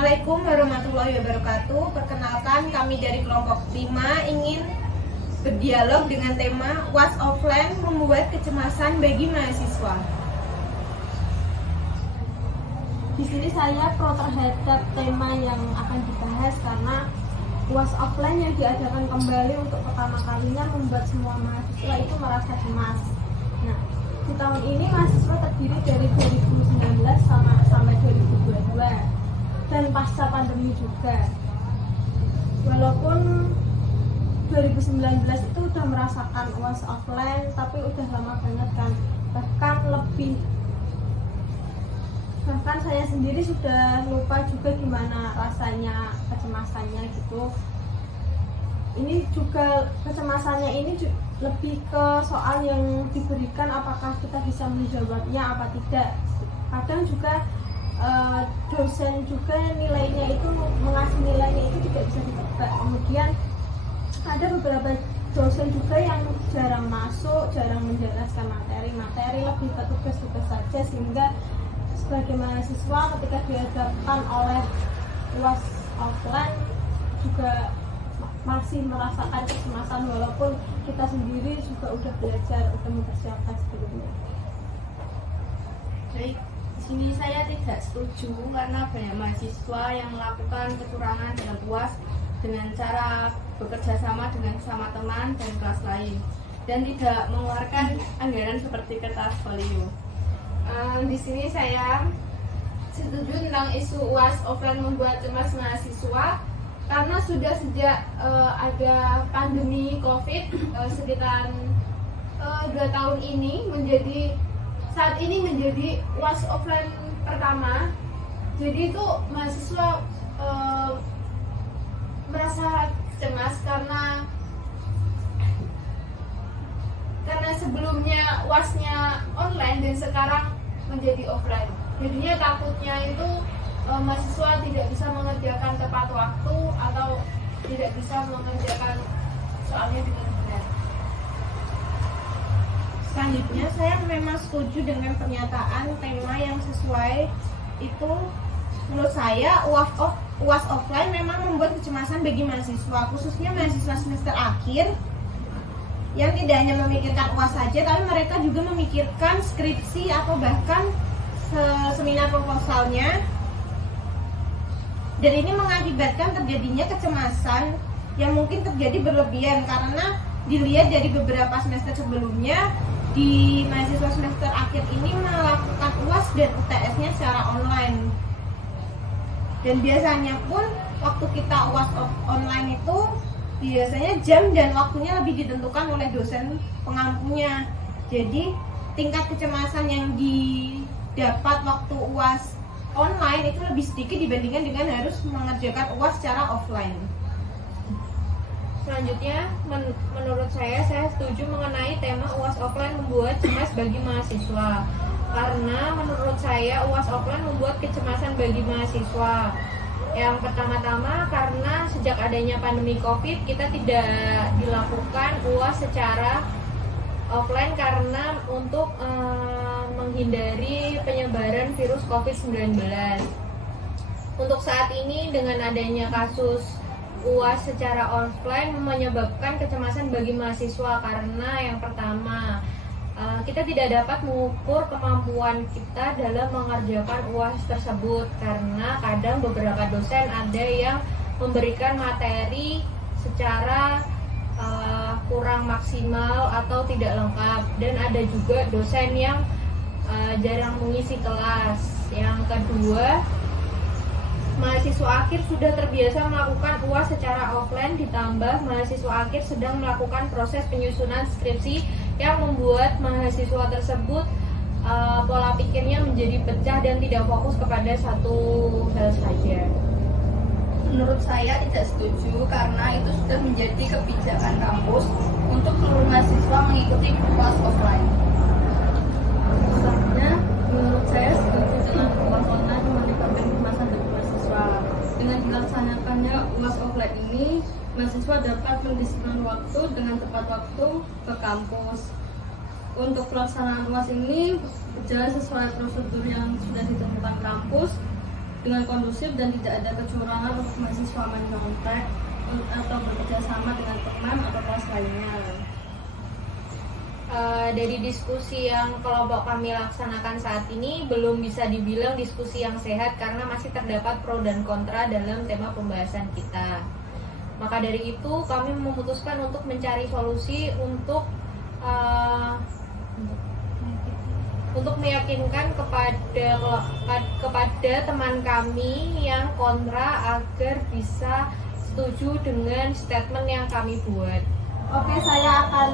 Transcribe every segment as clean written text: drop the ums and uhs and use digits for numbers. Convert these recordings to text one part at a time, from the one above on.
Assalamualaikum warahmatullahi wabarakatuh. Perkenalkan, kami dari kelompok 5 ingin berdialog dengan tema UAS offline membuat kecemasan bagi mahasiswa. Di sini saya pro terhadap tema yang akan dibahas karena UAS offline yang diadakan kembali untuk pertama kalinya membuat semua mahasiswa itu merasa cemas. Nah, di tahun ini mahasiswa terdiri dari 2019 sampai 2022 dan pasca pandemi juga. Walaupun 2019 itu udah merasakan UAS offline, tapi udah lama banget kan, bahkan saya sendiri sudah lupa juga gimana rasanya kecemasannya gitu. Ini juga kecemasannya ini lebih ke soal yang diberikan, apakah kita bisa menjawabnya apa tidak. Kadang juga dosen juga nilainya itu mengasih nilainya itu tidak bisa ditebak. Kemudian ada beberapa dosen juga yang jarang masuk, jarang menjelaskan materi, lebih ke tugas-tugas saja, sehingga sebagai mahasiswa ketika dihadapkan oleh UAS offline juga masih merasakan kecemasan, walaupun kita sendiri juga udah belajar, udah mempersiapkan sebelumnya. Baik, di sini saya tidak setuju karena banyak mahasiswa yang melakukan kecurangan dalam UAS dengan cara bekerja sama dengan sesama teman dan kelas lain dan tidak mengeluarkan anggaran seperti kertas folio. Di sini saya setuju tentang isu UAS offline membuat cemas mahasiswa karena sudah sejak ada pandemi COVID sekitar 2 tahun ini saat ini menjadi UAS offline pertama. Jadi itu mahasiswa merasa cemas karena sebelumnya UAS-nya online dan sekarang menjadi offline. Jadinya takutnya itu mahasiswa tidak bisa mengerjakan tepat waktu atau tidak bisa mengerjakan soalnya dengan benar. Selanjutnya, saya memang setuju dengan pernyataan tema yang sesuai itu. Menurut saya, UAS offline memang membuat kecemasan bagi mahasiswa, khususnya mahasiswa semester akhir yang tidak hanya memikirkan UAS saja, tapi mereka juga memikirkan skripsi atau bahkan seminar proposalnya. Dan ini mengakibatkan terjadinya kecemasan yang mungkin terjadi berlebihan karena dilihat dari beberapa semester sebelumnya, di mahasiswa semester akhir ini melakukan UAS dan UTS-nya secara online. Dan biasanya pun waktu kita UAS online itu biasanya jam dan waktunya lebih ditentukan oleh dosen pengampunya. Jadi tingkat kecemasan yang didapat waktu UAS online itu lebih sedikit dibandingkan dengan harus mengerjakan UAS secara offline. Selanjutnya, menurut saya setuju mengenai tema UAS offline membuat cemas bagi mahasiswa. Karena menurut saya UAS offline membuat kecemasan bagi mahasiswa. Yang pertama-tama karena sejak adanya pandemi COVID kita tidak dilakukan UAS secara offline karena untuk menghindari penyebaran virus COVID-19. Untuk saat ini dengan adanya kasus UAS secara offline menyebabkan kecemasan bagi mahasiswa karena yang pertama, kita tidak dapat mengukur kemampuan kita dalam mengerjakan UAS tersebut karena kadang beberapa dosen ada yang memberikan materi secara kurang maksimal atau tidak lengkap, dan ada juga dosen yang jarang mengisi kelas. Yang kedua, mahasiswa akhir sudah terbiasa melakukan UAS secara offline, ditambah mahasiswa akhir sedang melakukan proses penyusunan skripsi yang membuat mahasiswa tersebut pola pikirnya menjadi pecah dan tidak fokus kepada satu hal saja. Menurut saya tidak setuju karena itu sudah menjadi kebijakan kampus untuk seluruh mahasiswa mengikuti UAS offline. Selanjutnya, menurut saya setuju dengan UAS online menyebabkan kecemasan bagi mahasiswa. Dengan dilaksanakannya UAS offline ini, mahasiswa dapat mendisiplinkan waktu dengan tepat waktu ke kampus. Untuk pelaksanaan UAS ini berjalan sesuai prosedur yang sudah ditentukan kampus, dengan kondusif dan tidak ada kecurangan untuk mahasiswa menyontek atau bekerja sama dengan teman atau kelas lainnya. Dari diskusi yang kelompok kami laksanakan saat ini belum bisa dibilang diskusi yang sehat karena masih terdapat pro dan kontra dalam tema pembahasan kita. Maka dari itu kami memutuskan untuk mencari solusi untuk meyakinkan kepada teman kami yang kontra agar bisa setuju dengan statement yang kami buat. Oke, saya akan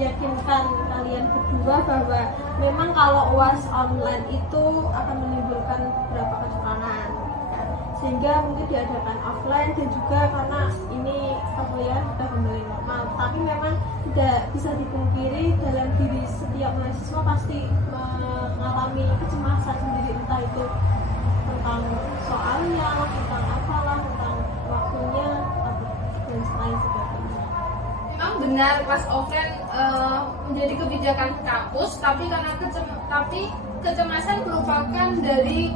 meyakinkan kalian berdua bahwa memang kalau UAS online itu akan menimbulkan beberapa kecurangan, kan? Sehingga mungkin diadakan offline dan juga karena ini sudah kembali normal. Tapi memang tidak bisa dipungkiri dalam diri setiap mahasiswa pasti mengalami kecemasan sendiri, entah itu tentang soalnya, tentang apalah, tentang waktunya, dan lain sebagainya. Memang benar kelas offline menjadi kebijakan kampus, tapi kecemasan merupakan dari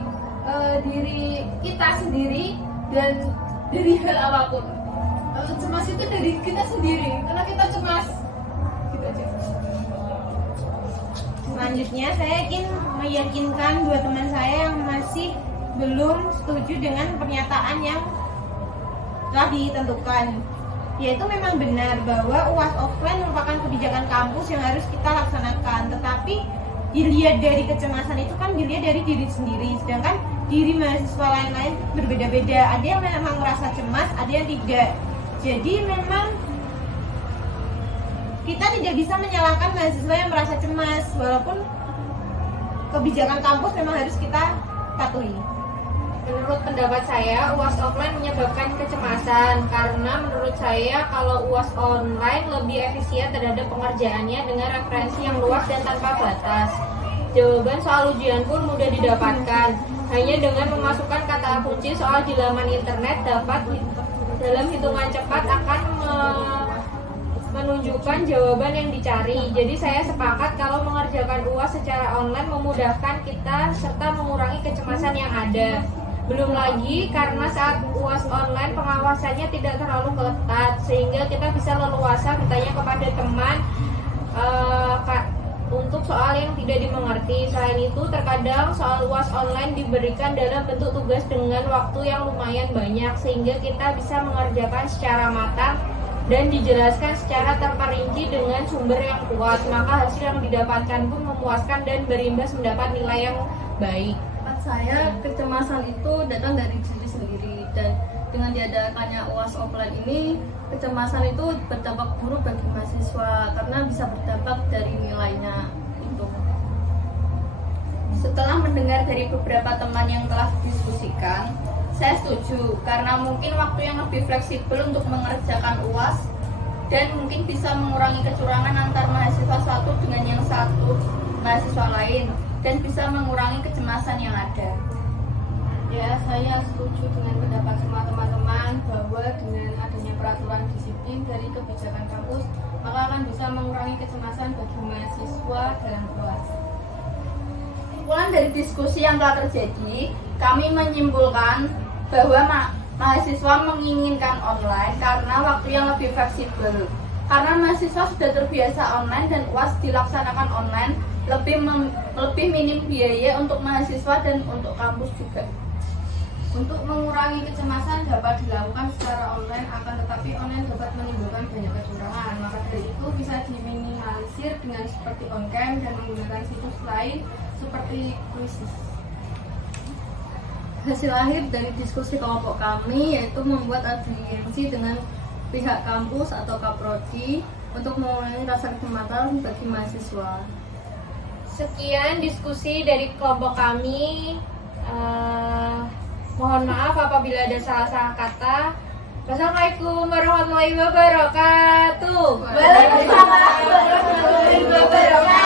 diri kita sendiri dan dari hal apapun. Cemas itu dari kita sendiri, karena kita cemas. Gitu aja. Selanjutnya saya ingin meyakinkan dua teman saya yang masih belum setuju dengan pernyataan yang telah ditentukan, yaitu memang benar bahwa UAS offline merupakan kebijakan kampus yang harus kita laksanakan, tetapi dilihat dari kecemasan itu kan dilihat dari diri sendiri, sedangkan diri mahasiswa lain-lain berbeda-beda. Ada yang memang merasa cemas, ada yang tidak. Jadi memang kita tidak bisa menyalahkan mahasiswa yang merasa cemas, walaupun kebijakan kampus memang harus kita patuhi. Menurut pendapat saya, UAS offline menyebabkan kecemasan karena menurut saya kalau UAS online lebih efisien terhadap pengerjaannya dengan referensi yang luas dan tanpa batas. Jawaban soal ujian pun mudah didapatkan. Hanya dengan memasukkan kata kunci soal di laman internet dapat dalam hitungan cepat akan menunjukkan jawaban yang dicari. Jadi saya sepakat kalau mengerjakan UAS secara online memudahkan kita serta mengurangi kecemasan yang ada. Belum lagi karena saat UAS online pengawasannya tidak terlalu ketat sehingga kita bisa leluasa bertanya kepada teman untuk soal yang tidak dimengerti. Selain itu terkadang soal UAS online diberikan dalam bentuk tugas dengan waktu yang lumayan banyak sehingga kita bisa mengerjakan secara matang dan dijelaskan secara terperinci dengan sumber yang kuat, maka hasil yang didapatkan pun memuaskan dan berimbas mendapat nilai yang baik. Saya kecemasan itu datang dari diri sendiri, dan dengan diadakannya UAS offline ini kecemasan itu berdampak buruk bagi mahasiswa karena bisa berdampak dari nilainya itu. Setelah mendengar dari beberapa teman yang telah didiskusikan, saya setuju karena mungkin waktu yang lebih fleksibel untuk mengerjakan UAS dan mungkin bisa mengurangi kecurangan antar mahasiswa satu dengan yang satu mahasiswa lain dan bisa mengurangi kecemasan yang ada. Ya, saya setuju dengan pendapat semua teman-teman bahwa dengan adanya peraturan disiplin dari kebijakan kampus, maka akan bisa mengurangi kecemasan bagi mahasiswa dalam UAS. Kesimpulan dari diskusi yang telah terjadi, kami menyimpulkan bahwa mahasiswa menginginkan online karena waktu yang lebih fleksibel. Karena mahasiswa sudah terbiasa online dan UAS dilaksanakan online, lebih minim biaya untuk mahasiswa dan untuk kampus juga. Untuk mengurangi kecemasan dapat dilakukan secara online, akan tetapi online dapat menimbulkan banyak kecurangan. Maka dari itu bisa diminimalisir dengan seperti on-cam dan menggunakan situs lain seperti Quizzes. Hasil akhir dari diskusi kelompok kami yaitu membuat audiensi dengan pihak kampus atau kaprodi untuk mengurangi rasa kecemasan bagi mahasiswa. Sekian diskusi dari kelompok kami. Mohon maaf apabila ada salah-salah kata. Wassalamualaikum warahmatullahi wabarakatuh. Waalaikumsalam warahmatullahi wabarakatuh.